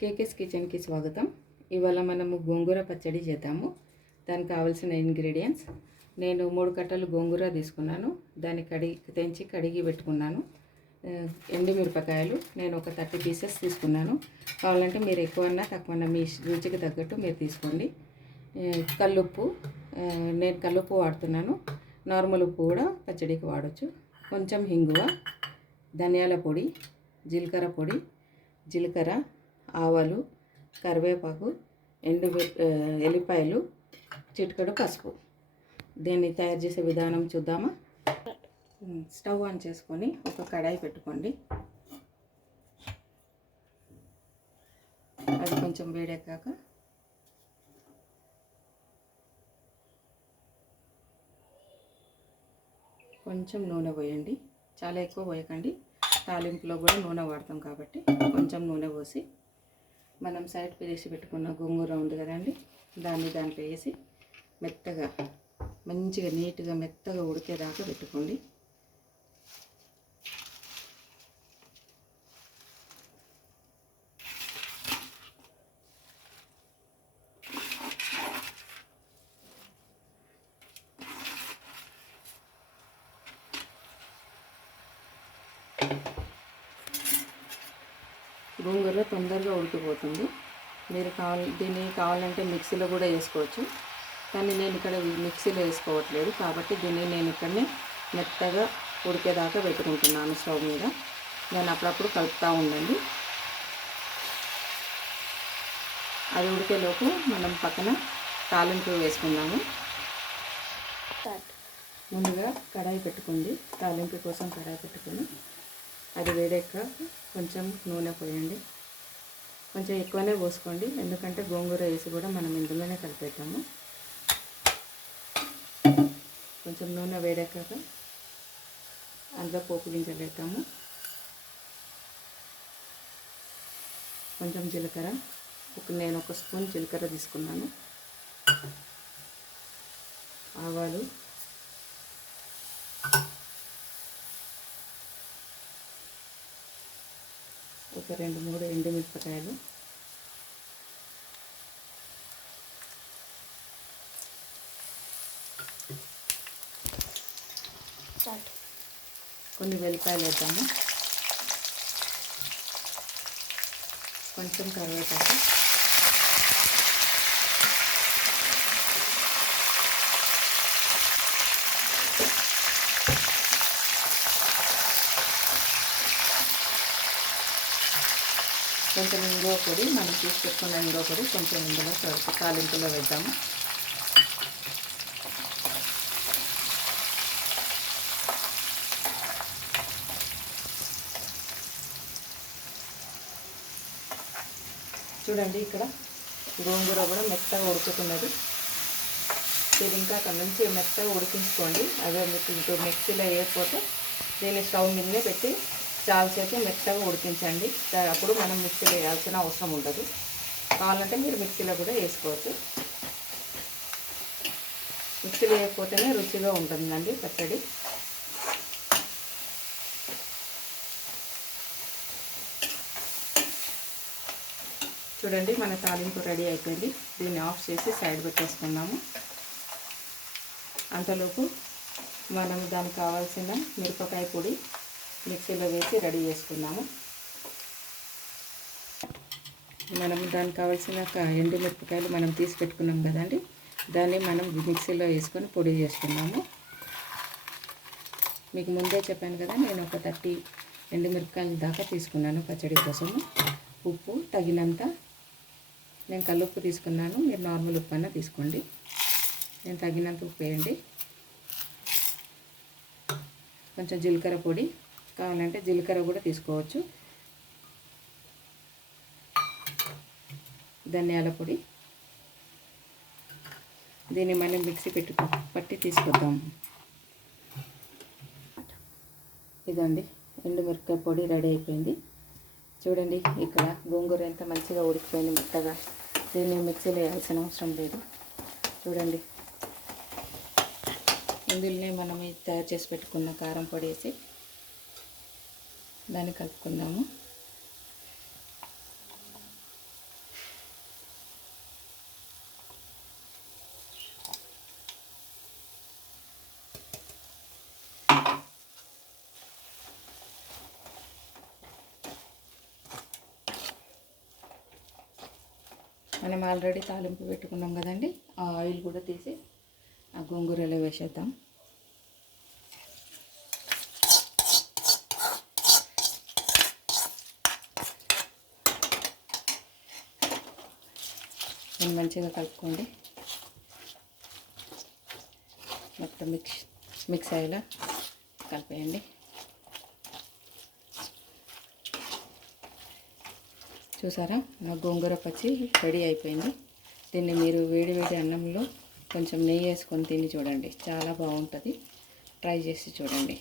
కేకేస్ కిచెన్కి స్వాగతం. ఇవాళ మనము గోంగూర పచ్చడి చేద్దాము. దానికి కావాల్సిన ఇంగ్రీడియంట్స్, నేను 3 కట్టలు గోంగూర తీసుకున్నాను. దాన్ని తెంచి కడిగి పెట్టుకున్నాను. ఎండుమిరపకాయలు నేను ఒక 30 పీసెస్ తీసుకున్నాను. కావాలంటే మీరు ఎక్కువన్నా తక్కువన్నా మీ రుచికి తగ్గట్టు మీరు తీసుకోండి. కల్లుప్పు, నేను కల్లుప్పు వాడుతున్నాను. నార్మల్ ఉప్పు కూడా పచ్చడికి వాడచ్చు. కొంచెం హింగువ, ధనియాల పొడి, జీలకర్ర పొడి, జీలకర్ర, ఆవాలు, కరివేపాకు, ఎల్లిపాయలు, చిటికెడు పసుపు. దీన్ని తయారు చేసే విధానం చూద్దామా? స్టవ్ ఆన్ చేసుకొని ఒక కడాయి పెట్టుకోండి. అది కొంచెం వేడెక్కాక కొంచెం నూనె పోయండి. చాలా ఎక్కువ పోయకండి, తాలింపులో కూడా నూనె వాడతాం కాబట్టి కొంచెం నూనె పోసి మనం సైడ్ వేసి పెట్టుకున్న గోంగూర ఉంది కదండి, దాంట్లో వేసి మెత్తగా మంచిగా నీట్గా మెత్తగా ఉడికేదాకా పెట్టుకోండి. గోంగూర తొందరగా ఉడికిపోతుంది. మీరు దీన్ని కావాలంటే మిక్సీలో కూడా వేసుకోవచ్చు, కానీ నేను ఇక్కడ మిక్సీలో వేసుకోవట్లేదు కాబట్టి దీన్ని నేను ఇక్కడనే మెత్తగా ఉడికేదాకా పెట్టుకుంటున్నాను స్టవ్ మీద. నేను అప్పుడప్పుడు కలుపుతూ ఉండండి. అది ఉడికేలోపు మనం పక్కన తాలింపు వేసుకుందాము. ముందుగా కడాయి పెట్టుకోండి. తాలింపు కోసం కడాయి పెట్టుకొని అది వేడెక్క కొంచెం నూనె పోయండి. కొంచెం ఎక్కువనే పోసుకోండి, ఎందుకంటే గోంగూర వేసి కూడా మనం ఇందులోనే కలిపేద్దాము. కొంచెం నూనె వేడెక్కాక అందులో పోపు గింజలు వేద్దాము. కొంచెం జీలకర్ర, నేను ఒక స్పూన్ జీలకర్ర తీసుకున్నాను. ఆవాలు, ఒక 2-3 ఎండుమిరపకాయలు, కొన్ని వెల్లిపాయలు వేద్దాము. కొంచెం కరివేపాకు, కొంచెం ఇంగువ పొడి, మనం తీసుకెట్టుకున్న ఇంగువ పొడి కొంచెం ఇందులో తాలింపులో వేద్దాము. చూడండి, ఇక్కడ గోంగూర కూడా మెత్తగా ఉడుకుతున్నది. ఇది ఇంకా మంచిగా మెత్తగా ఉడికించుకోండి. అదే మీకు మిక్సీలో వేయకపోతే దీన్ని స్టవ్ మీదనే పెట్టి చాలాసేపు మెత్తగా ఉడికించండి. అప్పుడు మనం మిక్సీలో వేయాల్సిన అవసరం ఉండదు. కావాలంటే మీరు మిక్సీలో కూడా వేసుకోవచ్చు. మిక్సీలో వేయకపోతేనే రుచిగా ఉంటుందండి పచ్చడి. చూడండి, మన తాలింపు రెడీ అయిపోయింది. దీన్ని ఆఫ్ చేసి సైడ్ పెట్టేసుకున్నాము. అంతలోపు మనం దానికి కావాల్సిన మిరపకాయ పొడి మిక్సీలో వేసి రెడీ చేసుకున్నాము. మనం దానికి కావాల్సిన ఎండుమిరపకాయలు మనం తీసి పెట్టుకున్నాం కదండి, దాన్ని మనం మిక్సీలో వేసుకొని పొడి చేసుకున్నాము. మీకు ముందే చెప్పాను కదా, నేను ఒక 30 ఎండుమిరపకాయల దాకా తీసుకున్నాను పచ్చడి కోసము. ఉప్పు తగినంత, నేను కల్లుప్పు తీసుకున్నాను, మీరు నార్మల్ ఉప్పు అన్న తీసుకోండి. నేను తగినంత ఉప్పు వేయండి. కొంచెం జీలకర్ర పొడి, కావాలంటే జీలకర్ర కూడా తీసుకోవచ్చు. ధనియాల పొడి. దీన్ని మనం మిక్సీ పట్టి తీసుకొద్దాం. ఇదండి, ఎండుమిరపకాయ పొడి రెడీ అయిపోయింది. చూడండి, ఇక్కడ గోంగూర ఎంత మంచిగా ఉడికిపోయింది మెత్తగా. దీన్ని మిక్సీలో వేయాల్సిన అవసరం లేదు. చూడండి, ఇందులోనే మనం తయారు చేసి పెట్టుకున్న కారం పొడి వేసి దాన్ని కలుపుకుందాము. మనం ఆల్రెడీ తాలింపు పెట్టుకున్నాం కదండి, ఆ ఆయిల్ కూడా తీసి ఆ గోంగూరలో వేసేద్దాం. నేను మంచిగా కలుపుకోండి. మొత్తం మిక్స్ అయ్యేలా కలిపేయండి. చూసారా, నా గోంగూర పచ్చి రెడీ అయిపోయింది. దీన్ని మీరు వేడి వేడి అన్నంలో కొంచెం నెయ్యి వేసుకొని తిని చూడండి, చాలా బాగుంటుంది. ట్రై చేసి చూడండి.